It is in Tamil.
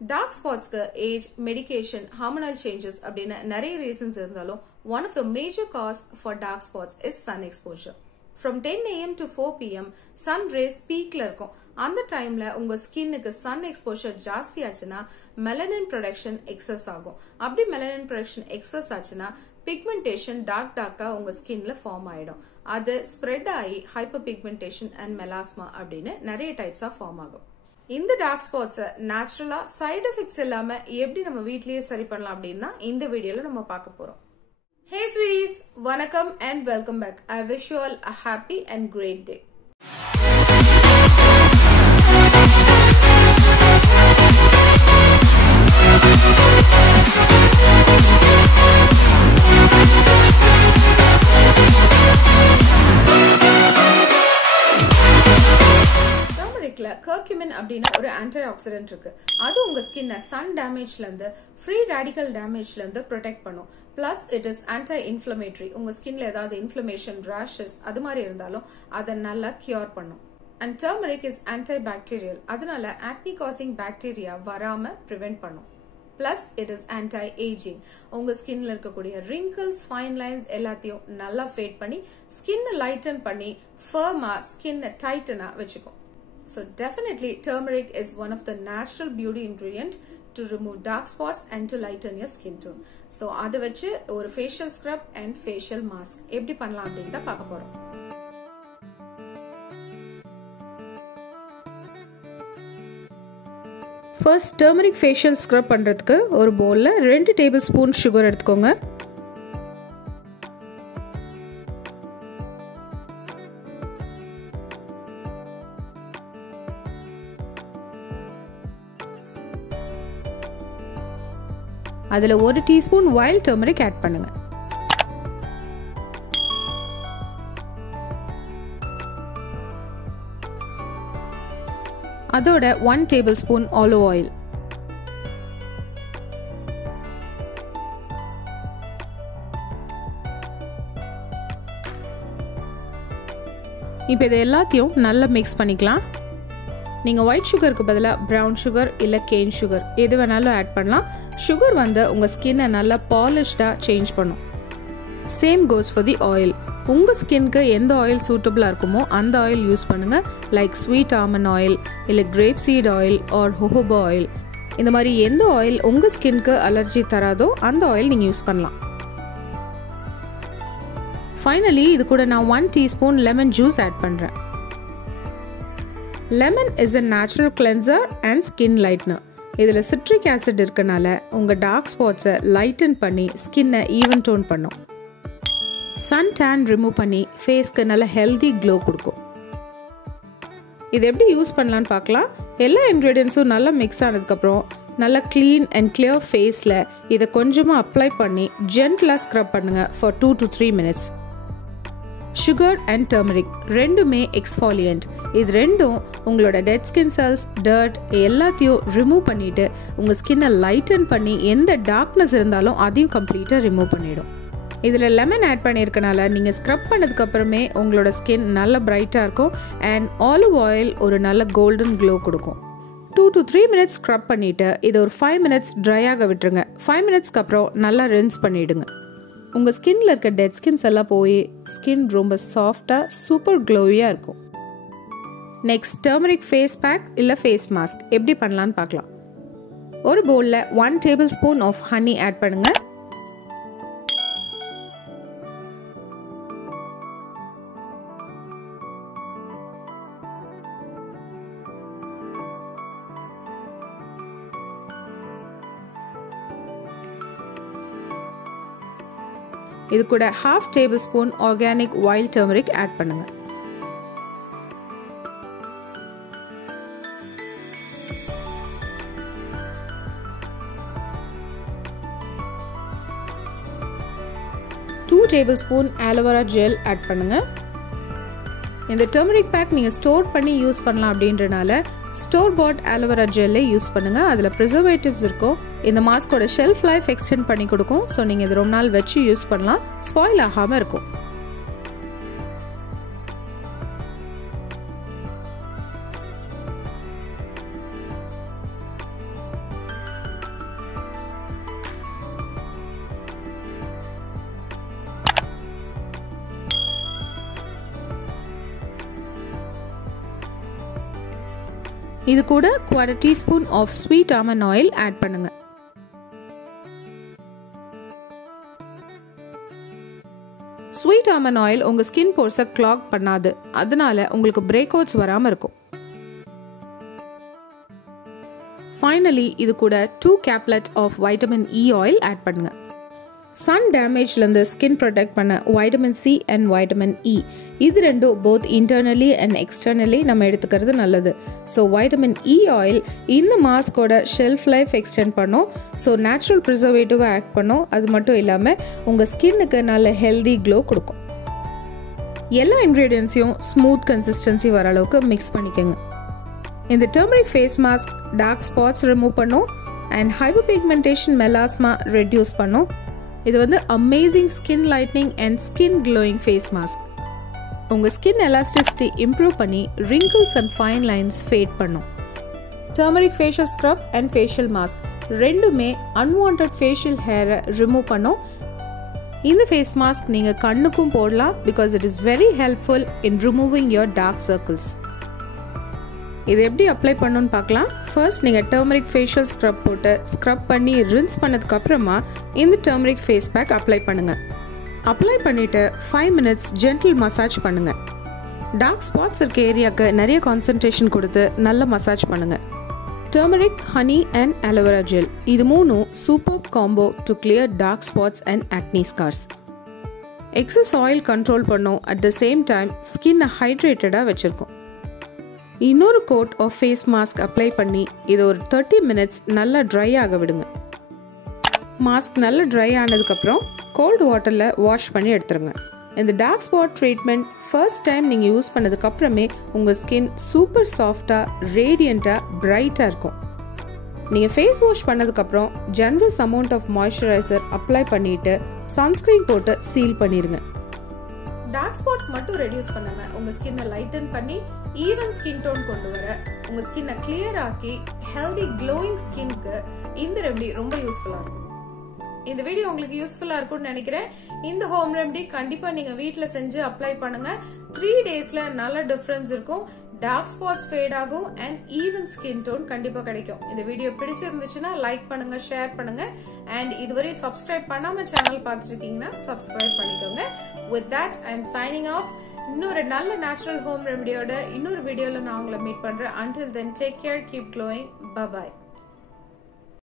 Dark spots ku age, medication, hormonal changes அப்படின நிறைய reasons இருந்தாலும் one of the major cause for dark spots is sun exposure. From 10 AM to 4 PM sun rays peakல இருக்கும். அந்த டைம்ல உங்க ஸ்கின்னுக்கு sun exposure ஜாஸ்தி ஆச்சுனா melanin production excess ஆகும். அப்படி melanin production excess ஆச்சுனா pigmentation dark-ஆ உங்க ஸ்கின்ல ஃபார்ம் ஆயிடும். அது ஸ்ப்ரெட் ஆகி hyperpigmentation and melasma அப்படின நிறைய டைப்ஸா ஃபார்ம் ஆகும். இந்த டார்க் ஸ்பாட்ஸ் நேச்சுரலா சைடு எஃபெக்ட்ஸ் இல்லாம எப்படி நம்ம வீட்லயே சரி பண்ணலாம் அப்படின்னா இந்த வீடியோல நம்ம பார்க்க போறோம். Hey sweeties, வணக்கம் and welcome back. I wish you all a happy and great day. curcumin அப்படின ஒரு ஆன்டிஆக்சிடென்ட் இருக்கு. அது உங்க ஸ்கின்னை சன் டேமேஜ்ல இருந்து ஃப்ரீ ரேடிக்கல் டேமேஜ்ல இருந்து ப்ரொடெக்ட் பண்ணும். Plus it is anti inflammatory. உங்க ஸ்கின்ல ஏதாவது இன்ஃப்ளமேஷன், ரேஷஸ் அது மாதிரி இருந்தாலும் அதை நல்லா கியூர் பண்ணும். And turmeric is antibacterial. அதனால acne causing பாக்டீரியா வராம பிரிவென்ட் பண்ணும். Plus it is anti-aging. உங்க ஸ்கின்ல இருக்கக்கூடிய wrinkles, fine lines எல்லாத்தையும் நல்லா ஃபேட் பண்ணி ஸ்கின்னை லைட்டன் பண்ணி ஃபர்மா ஸ்கின்னை டைட்டனா வச்சுக்கும். So definitely turmeric is one of the natural beauty ingredient to remove dark spots and to lighten your skin tone. So அத வச்சு ஒரு facial scrub and facial mask எப்படி பண்ணலாம் அப்படின்றத பார்க்க போறோம். First turmeric facial scrub பண்றதுக்கு ஒரு பவுல்ல 2 டேபிள்ஸ்பூன் sugar எடுத்துக்கோங்க. அதுல 1 டீஸ்பூன் wild turmeric ஆட் பண்ணுங்க. அதோட 1 டேபிள்ஸ்பூன் olive oil. இப்போ இது எல்லாத்தையும் நல்லா மிக்ஸ் பண்ணிக்கலாம். நீங்க ஒயிட் சுகருக்கு பதிலா பிரவுன் சுகர் இல்ல கேன் சுகர் எது வேணாலும் ஆட் பண்ணலாம். சுகர் வந்து உங்க ஸ்கின்னை நல்லா பாலிஷ்டா சேஞ்ச் பண்ணும். Same goes for the oil. உங்க ஸ்கின்க்கு எந்த ஆயில் சூட்டபிளா இருக்குமோ அந்த ஆயில் யூஸ் பண்ணுங்க. லைக் ஸ்வீட் ஆல்மண்ட் ஆயில் இல்ல grape seed oil or jojoba oil. இந்த மாதிரி எந்த ஆயில் உங்க ஸ்கின்க்கு அலர்ஜி தராதோ அந்த ஆயில் நீங்க யூஸ் பண்ணலாம். ஃபைனலி இது கூட நான் 1 டீஸ்பூன் லெமன் ஜூஸ் ஆட் பண்றேன். Lemon is a natural cleanser and skin lightener. இதுல citric acid இருக்கனால உங்க டார்க் ஸ்பாட்ஸை லைட்டன் பண்ணி ஸ்கின்னை ஈவன் டோன் பண்ணும். சன் டேன் ரிமூவ் பண்ணி ஃபேஸ்க்கு நல்ல ஹெல்தி க்ளோ கொடுக்கும். இது எப்படி யூஸ் பண்ணலான்னு பார்க்கலாம். எல்லா இன்க்ரீடியன்ஸும் நல்லா மிக்ஸ் ஆனதுக்கப்புறம் நல்லா க்ளீன் அண்ட் கிளியர் ஃபேஸில் இதை கொஞ்சமாக அப்ளை பண்ணி ஜென்டலாக ஸ்க்ரப் பண்ணுங்க for 2 to 3 minutes. Sugar and turmeric ரெண்டுமே எக்ஸ்ஃபாலியன்ட். இது ரெண்டும் உங்களோட டெட் ஸ்கின் செல்ஸ், டர்ட் எல்லாத்தையும் ரிமூவ் பண்ணிட்டு உங்க ஸ்கின்னை லைட்டன் பண்ணி எந்த டார்க்னஸ் இருந்தாலும் அதையும் கம்ப்ளீட்டாக ரிமூவ் பண்ணிடும். இதில் லெமன் ஆட் பண்ணியிருக்கனால நீங்கள் ஸ்க்ரப் பண்ணதுக்கு அப்புறமே உங்களோட ஸ்கின் நல்ல பிரைட்டாக இருக்கும். அண்ட் ஆலிவ் ஆயில் ஒரு நல்ல கோல்டன் க்ளோ கொடுக்கும். 2 to 3 minutes ஸ்க்ரப் பண்ணிட்டு இதை ஒரு 5 minutes ட்ரை ஆக விட்டுருங்க. 5 minutesக்கு அப்புறம் நல்லா ரின்ஸ் பண்ணிடுங்க. உங்கள் ஸ்கின்ல இருக்க டெட் ஸ்கின்ஸ் எல்லாம் போய் ஸ்கின் ரொம்ப சாஃப்டாக சூப்பர் க்ளோவியாக இருக்கும். நெக்ஸ்ட் டர்மரிக் ஃபேஸ் பேக் இல்லை ஃபேஸ் மாஸ்க் எப்படி பண்ணலான்னு பார்க்கலாம். ஒரு பவுலில் 1 டேபிள்ஸ்பூன் ஆஃப் ஹனி ஆட் பண்ணுங்க. இது கூட 1/2 tablespoon organic wild turmeric add பண்ணுங்க. டேபிள்ஸ்பூன் ஆலோவேரா ஜெல் ஆட் பண்ணுங்க. இந்த டர்மரிக் பேக் நீங்க ஸ்டோர் பண்ணி யூஸ் பண்ணலாம் அப்படின்றனால ஸ்டோர் பாட் ஆலோவேரா ஜெல்லை யூஸ் பண்ணுங்க. அதில் ப்ரிசர்வேட்டிவ்ஸ் இருக்கும். இந்த மாஸ்கோட ஷெல்ஃப் லைஃப் எக்ஸ்டெண்ட் பண்ணி கொடுக்கும். ஸோ நீங்கள் இது ரொம்ப நாள் வச்சு யூஸ் பண்ணலாம். ஸ்பாயில் ஆகாமல் இருக்கும். இது கூட 1/4 teaspoon of sweet almond oil add பண்ணுங்க. ஸ்வீட் almond oil உங்க ஸ்கின் போர்ஸை clog பண்ணாது, அதனால உங்களுக்கு breakouts வராம இருக்கும். ஃபைனலி இது கூட 2 caplet of vitamin E oil add பண்ணுங்க. சன் டேமேஜ்லேருந்து ஸ்கின் ப்ரொடெக்ட் பண்ண vitamin C and vitamin E இது ரெண்டும் போத் இன்டர்னலி அண்ட் எக்ஸ்டர்னலி நம்ம எடுத்துக்கிறது நல்லது. ஸோ வைட்டமின் இ ஆயில் இந்த மாஸ்கோட ஷெல்ஃப் லைஃப் எக்ஸ்டெண்ட் பண்ணும். ஸோ நேச்சுரல் ப்ரிசர்வேட்டிவாக ஆக்ட் பண்ணும். அது மட்டும் இல்லாமல் உங்கள் ஸ்கின்னுக்கு நல்ல ஹெல்தி க்ளோ கொடுக்கும். எல்லா இன்க்ரீடியன்ஸையும் ஸ்மூத் கன்சிஸ்டன்சி வர அளவுக்கு மிக்ஸ் பண்ணிக்கோங்க. இந்த turmeric face mask dark spots remove பண்ணும் அண்ட் ஹைப்பர்பிக்மெண்டேஷன் மெலாஸ்மா ரெடியூஸ் பண்ணும். இது வந்து amazing skin lightening and skin glowing face mask. உங்கள் ஸ்கின் எலாஸ்டிசிட்டி இம்ப்ரூவ் பண்ணி wrinkles and fine lines fade பண்ணும். Turmeric facial scrub and facial mask ரெண்டுமே அன்வான்ட் ஃபேஷியல் ஹேரை ரிமூவ் பண்ணும். இந்த ஃபேஸ் மாஸ்க் நீங்கள் கண்ணுக்கும் போடலாம் because it is very helpful in removing your dark circles. இது எப்படி அப்ளை பண்ணணும்னு பார்க்கலாம். ஃபர்ஸ்ட் நீங்கள் டர்மரிக் ஃபேஷியல் ஸ்க்ரப் போட்டு ஸ்க்ரப் பண்ணி ரின்ஸ் பண்ணதுக்கு அப்புறமா இந்த டர்மரிக் ஃபேஸ் பேக் அப்ளை பண்ணுங்கள். அப்ளை பண்ணிவிட்டு 5 minutes ஜென்டில் மசாஜ் பண்ணுங்கள். டார்க் ஸ்பாட்ஸ் இருக்க ஏரியாவுக்கு நிறைய கான்சன்ட்ரேஷன் கொடுத்து நல்லா மசாஜ் பண்ணுங்கள். Turmeric, honey and aloe vera gel இது மூணும் super combo to clear dark spots and acne scars. Excess oil control பண்ணும், அட் த சேம் டைம் ஸ்கின்னை ஹைட்ரேட்டடாக வச்சுருக்கோம். இன்னொரு coat of face mask apply பண்ணி இதை ஒரு 30 minutes நல்லா ட்ரை ஆக விடுங்க. மாஸ்க் நல்லா ட்ரை ஆனதுக்கப்புறம் கோல்டு வாட்டரில் வாஷ் பண்ணி எடுத்துருங்க. இந்த dark spot treatment first time நீங்கள் யூஸ் பண்ணதுக்கப்புறமே உங்கள் ஸ்கின் சூப்பர் சாஃப்டாக, ரேடியண்ட்டாக, பிரைட்டாக இருக்கும். நீங்கள் ஃபேஸ் வாஷ் பண்ணதுக்கப்புறம் generous amount of moisturiser apply பண்ணிவிட்டு சன்ஸ்க்ரீன் போட்டு சீல் பண்ணிடுங்க. டார்க் ஸ்பாட்ஸ் மட்டும் ரெடியூஸ் பண்ணாம உங்க ஸ்கின்னை லைட்டன் பண்ணி ஈவன் ஸ்கின் டோன் கொண்டு வர, உங்க ஸ்கின்னை கிளியர் ஆக்கி ஹெல்தி க்ளோயிங் ஸ்கின்க்கு இந்த ரெமெடி ரொம்ப யூஸ்ஃபுல்லா இருக்கும். இந்த வீடியோ உங்களுக்கு யூஸ்ஃபுல்லா இருக்கும்னு நினைக்கிறேன். இந்த ஹோம் ரெமெடி கண்டிப்பா நீங்க வீட்ல செஞ்சு அப்ளை பண்ணுங்க. 3 daysல நல்ல டிஃபரன்ஸ் இருக்கும். டார்க் ஸ்பாட்ஸ் ஃபேட் ஆகும் அண்ட் ஈவன் ஸ்கின் டோன் கண்டிப்பா கிடைக்கும். இந்த வீடியோ பிடிச்சிருந்துச்சுன்னா லைக் பண்ணுங்க, ஷேர் பண்ணுங்க அண்ட் இதுவரை சப்ஸ்கிரைப் பண்ணாம சேனல் பார்த்துட்டு இருக்கீங்கன்னா சப்ஸ்கிரைப் பண்ணிக்கோங்க. With that, I am signing off. இன்னொரு நல்ல நேச்சுரல் ஹோம் ரெமெடியோட இன்னொரு வீடியோல நான் உங்களை மீட் பண்றேன். Until then, take care, keep glowing. Bye bye.